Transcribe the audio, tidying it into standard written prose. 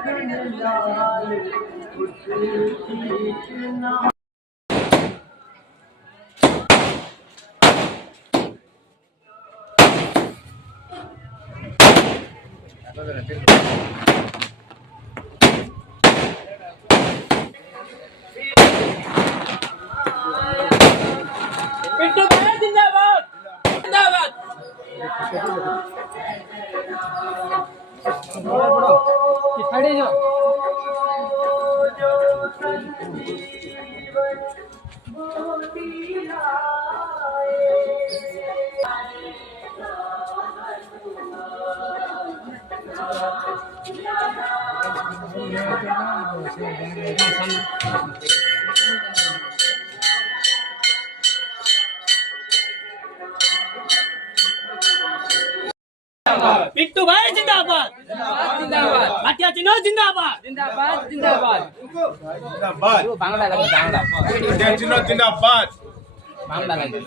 पिट्टू भाई जिंदाबाद जिंदाबाद। खड़े जो पिट्टू भाई जिंदाबाद जिंदाबाद। भाटिया चिनो जिंदाबाद जिंदाबाद जिंदाबाद जिंदाबाद बांग्ला लगे बांग्ला भाटिया चिनो जिंदाबाद बांग्ला लगे।